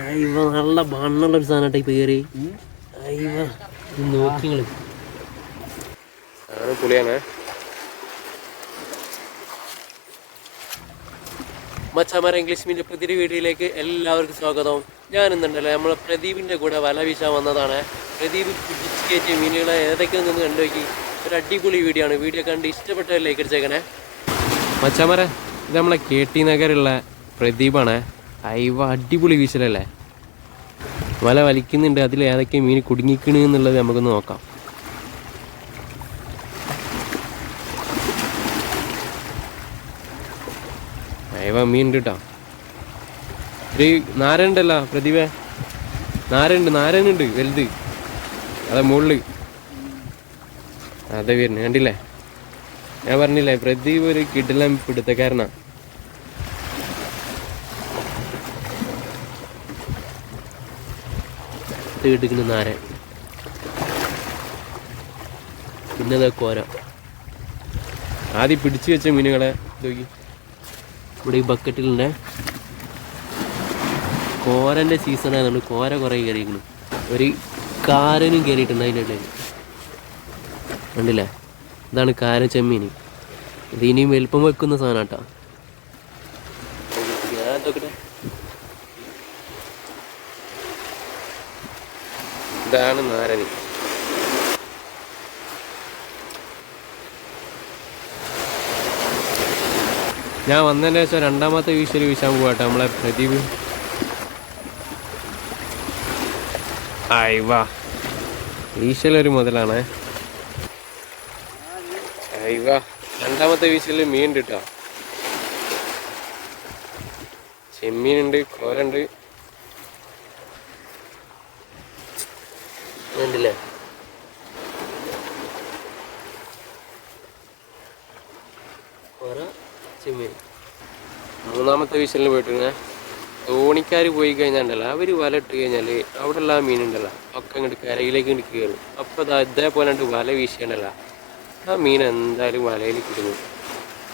ഇവ നല്ല മണ്ണുള്ളൊരു സാധനം ഇപ്പൊ കയറി ഇവ നോക്കിങ്ങള് സാധനം പുളിയാണ്. മച്ചാമാരെ ഇംഗ്ലീഷ് മീഡിയം പുതിയ വീഡിയോയിലേക്ക് എല്ലാവർക്കും സ്വാഗതം. ഞാനിന്നുണ്ടല്ലോ നമ്മളെ പ്രദീപിൻ്റെ കൂടെ വല വീശാൻ വന്നതാണ്. പ്രദീപ് പിടിച്ച് കയറ്റിയ മീനുകളെ ഏതൊക്കെയൊന്നും നിന്ന് കണ്ടുനോക്കി. ഒരു അടിപൊളി വീഡിയോ ആണ്. വീഡിയോ കണ്ട് ഇഷ്ടപ്പെട്ട ലൈക്ക് അടിച്ചേക്കണേ. മച്ചാമാരെ, ഇത് നമ്മളെ KT നഗറുള്ള പ്രദീപാണ്. അയവ അടിപൊളി വീശലല്ലേ. വല വലിക്കുന്നുണ്ട്. അതിൽ ഏതൊക്കെ മീൻ കുടുങ്ങിക്കണ് എന്നുള്ളത് നമുക്കൊന്ന് നോക്കാം. അയവ മീൻ ഉണ്ട് കേട്ടോ. ഒരു നാരനുണ്ടല്ലോ പ്രദീപേ, നാരനുണ്ട് വലുത്. അതെ മുകളിൽ അതെ വരുന്നു കണ്ടില്ലേ. ഞാൻ പറഞ്ഞില്ലേ പ്രദീപ് ഒരു കിടിലൻ പിടുത്തക്കാരനാ. എടുക്കുന്ന നാരൻ പിന്നെ കോര. ആദ്യം പിടിച്ചു വെച്ച മീനുകളെ നോക്കി. ഇവിടെ ഈ ബക്കറ്റിലുണ്ട്. കോരൻ്റെ സീസൺ ആയതുകൊണ്ട് കോര കുറേ കയറിയിരിക്കുന്നു. ഒരു കാരനും കയറിയിട്ടുണ്ട് അതിൻ്റെ ഇടയിൽ. കണ്ടില്ലേ, ഇതാണ് കാര ചെമ്മീൻ. ഇത് ഇനിയും വലുപ്പം വെക്കുന്ന സാധനം കേട്ടോ. ഇതാണ് നാരന്. ഞാൻ വന്നതിന് ശേഷം രണ്ടാമത്തെ വീശൽ വീശാൻ പോകട്ടെ നമ്മളെ പ്രദീപ്. അയവാ വീശലൊരു മുതലാണ്. അയവാ രണ്ടാമത്തെ വീശല് മീൻ ഉണ്ട് കേട്ടോ. ചെമ്മീനുണ്ട്, കോരുണ്ട്. കണ്ടില്ലേ, കോര ചെമ്മീൻ. മൂന്നാമത്തെ വീശലിന് പോയിട്ടിങ്ങനെ തോണിക്കാർ പോയി കഴിഞ്ഞാണ്ടല്ലോ, അവർ വല ഇട്ട് കഴിഞ്ഞാൽ അവിടെ ഉള്ള ആ മീനുണ്ടല്ലോ ഒക്കെ ഇങ്ങോട്ട് കരയിലേക്ക് ഇങ്ങോട്ട് കയറും. അപ്പോൾ ഇതേപോലെ വല വീശിയണ്ടല്ലോ, ആ മീൻ എന്തായാലും വലയിൽ കുടുങ്ങും.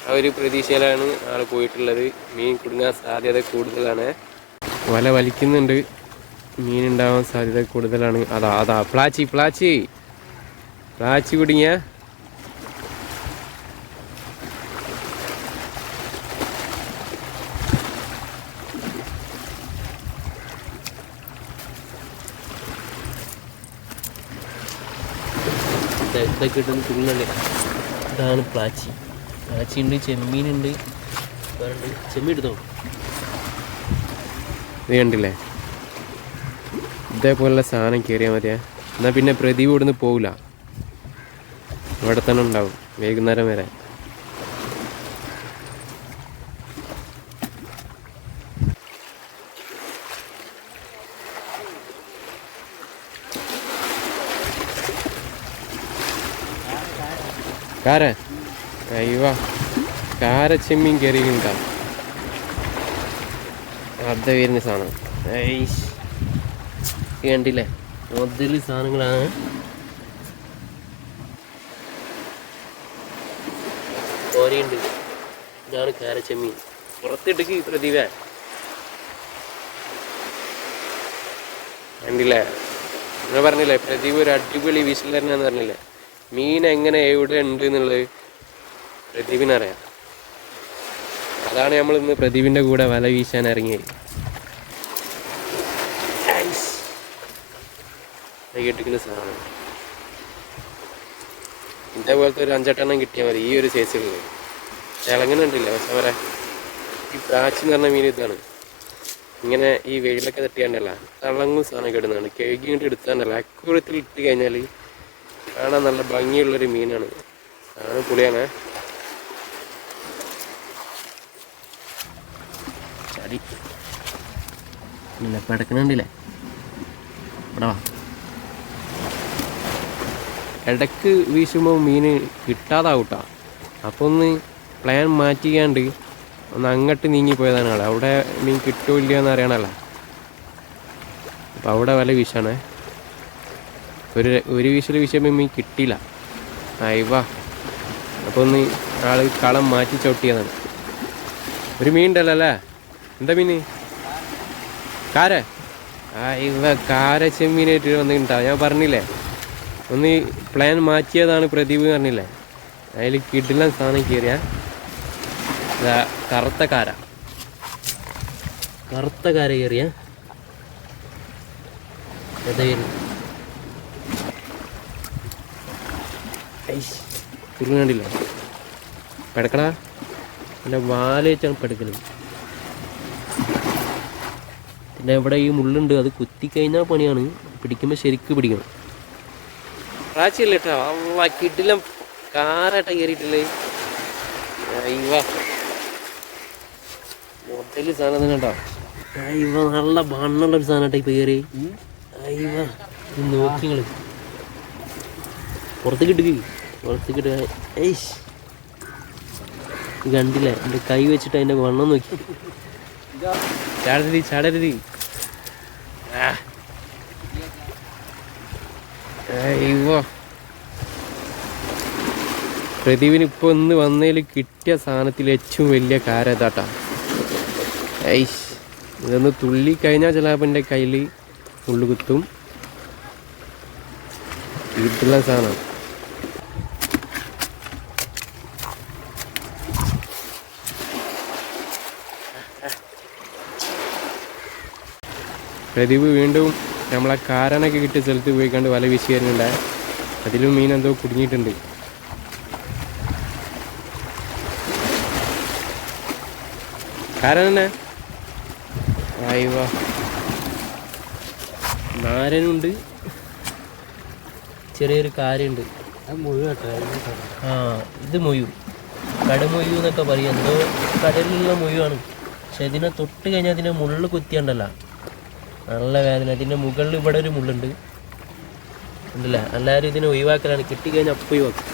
ആ ഒരു പ്രതീക്ഷയിലാണ് ആൾ പോയിട്ടുള്ളത്. മീൻ കുടുങ്ങാൻ സാധ്യത കൂടുതലാണ്. വല വലിക്കുന്നുണ്ട്, മീൻ ഉണ്ടാവാൻ സാധ്യത കൂടുതലാണ്. അതാ പ്ലാച്ചി കുടുങ്ങിയ. ഇതൊക്കെ ഇട്ടൊന്ന് തുള്ളല്ലേ. ഇതാണ് പ്ലാച്ചി ഉണ്ട്, ചെമ്മീനുണ്ട്. ചെമ്മീൻ എടുത്തോ. ഇത് കണ്ടില്ലേ, ഇതേപോലുള്ള സാധനം കയറിയാൽ മതിയാ. എന്നാൽ പിന്നെ പ്രദീപ് ഇവിടുന്ന് പോവില്ല, ഇവിടെ തന്നെ ഉണ്ടാവും വൈകുന്നേരം വരെ. കാര ചെമ്മീൻ കയറിയിട്ടുണ്ടാ. അത് വരുന്ന സാധനം കണ്ടില്ലേ, മുതൽ സാധനങ്ങളാണ്. കോരയുണ്ട്. ഇതാണ് കാരച്ചെമ്മീൻ. പുറത്തിട്ടേക്ക് പ്രദീപ. കണ്ടില്ലേ, ഞാൻ പറഞ്ഞില്ലേ പ്രദീപ് ഒരു അടിപൊളി വീശലറിനാന്ന് പറഞ്ഞില്ലേ. മീൻ എങ്ങനെ എവിടെ ഉണ്ട് എന്നുള്ളത് പ്രദീപിനറിയാം. അതാണ് നമ്മൾ ഇന്ന് പ്രദീപിൻ്റെ കൂടെ വല വീശാൻ ഇറങ്ങിയത്. കേട്ടിരിക്കുന്ന സാധനം ഇതേപോലത്തെ ഒരു 5-8 കിട്ടിയാൽ മതി. ഈ ഒരു സൈസിൽ തിളങ്ങുന്നുണ്ടല്ലേ. പക്ഷെ അവരെ ഈ പ്രാച്ചി എന്ന് പറഞ്ഞ മീൻ ഇതാണ്. ഇങ്ങനെ ഈ വെയിലൊക്കെ തട്ടിയാണ്ടല്ല തിളങ്ങും സാധനം കിടുന്നതാണ്. കഴുകി കൊണ്ട് എടുത്താണ്ടല്ല അക്കൂറത്തിൽ ഇട്ട് കഴിഞ്ഞാൽ കാണാൻ നല്ല ഭംഗിയുള്ളൊരു മീനാണ്. സാധനം പുളിയാണ്. ചടി ഇല്ല പടക്കണുണ്ടല്ലേ. ഇവിടെ ഇടയ്ക്ക് വീശുമ്പോൾ മീൻ കിട്ടാതാവൂട്ടാ. അപ്പോൾ ഒന്ന് പ്ലാൻ മാറ്റിക്കാണ്ട് ഒന്ന് അങ്ങോട്ട് നീങ്ങിപ്പോയതാണ് ആൾ. അവിടെ മീൻ കിട്ടുമോ ഇല്ലയോ എന്ന് അറിയണമല്ലോ. അപ്പോൾ അവിടെ വല വീശാണേ. ഒരു വീശൽ വീശുമ്പോൾ മീൻ കിട്ടിയില്ല. അയവാ അപ്പോൾ ഒന്ന് ആൾ കളം മാറ്റി ചവിട്ടിയതാണ്. ഒരു മീൻ ഉണ്ടല്ലോ അല്ലേ. എന്താ മീൻ? കാര ഇവ കാരച്ചെമ്മീനായിട്ട് വന്നിട്ടുണ്ടാവും. ഞാൻ പറഞ്ഞില്ലേ ഒന്ന് പ്ലാൻ മാറ്റിയതാണ് പ്രദീപ് പറഞ്ഞില്ലേ. അതിൽ കിടിലൻ സാധനം കയറിയ കറുത്ത കാര കയറിയ കുറുങ്ങണ്ടില്ല പെടക്കടാ. എൻ്റെ വാലേച്ചാണ് പെടുക്കണത്. പിന്നെ ഇവിടെ ഈ മുള്ളുണ്ട്, അത് കുത്തിക്കഴിഞ്ഞാൽ പണിയാണ്. പിടിക്കുമ്പോൾ ശരിക്കും പിടിക്കണം. പ്രാച്ചില്ല കേട്ടോ. കിട്ടിലും കാറായിട്ടാ കയറിയിട്ടില്ലേ. മൊത്തത്തിൽ സാധനം തന്നെ കേട്ടോ. നല്ല മണ്ണുള്ളൊരു സാധനമായിട്ടാ ഇപ്പം കയറി. നോക്കി നിങ്ങൾ പുറത്തേക്കിട്ട് കണ്ടില്ല. എൻ്റെ കൈ വെച്ചിട്ട് അതിൻ്റെ വണ്ണം നോക്കി. ചാടരുത്. പ്രദീപിന് ഇപ്പോൾ ഒന്ന് വന്നതിൽ കിട്ടിയ സാധനത്തിൽ ഏറ്റവും വലിയ കാര ഇതാട്ടാ. ഇതൊന്ന് തുള്ളി കഴിഞ്ഞാൽ ചിലപ്പോൾ എൻ്റെ കയ്യിൽ ഉള്ളു കുത്തും. വീട്ടിലുള്ള സാധനം. പ്രദീപ് വീണ്ടും നമ്മളെ കാരനൊക്കെ കിട്ടിയ സ്ഥലത്ത് പോയി കണ്ട് വല വീശി വരുന്നുണ്ട്. അതിലും മീൻ എന്തോ കുടുങ്ങിയിട്ടുണ്ട്. കാരൻ തന്നെ നാരനുണ്ട്, ചെറിയൊരു കാര്യമുണ്ട്. ഇത് മൊയ്യു, കടമൊയ്യു എന്നൊക്കെ പറയും. എന്തോ കടലിലുള്ള മൊയ്യുമാണ്. പക്ഷെ ഇതിനെ തൊട്ട് കഴിഞ്ഞാൽ അതിനെ മുള്ളു കുത്തിയുണ്ടല്ല, നല്ല വേദന. അതിൻ്റെ മുകളിൽ ഇവിടെ ഒരു മുള്ളുണ്ട് ഉണ്ടല്ലേ. എല്ലാവരും ഇതിനെ ഒഴിവാക്കലാണ്. കിട്ടിക്കഴിഞ്ഞാൽ അപ്പം ഒഴിവാക്കും.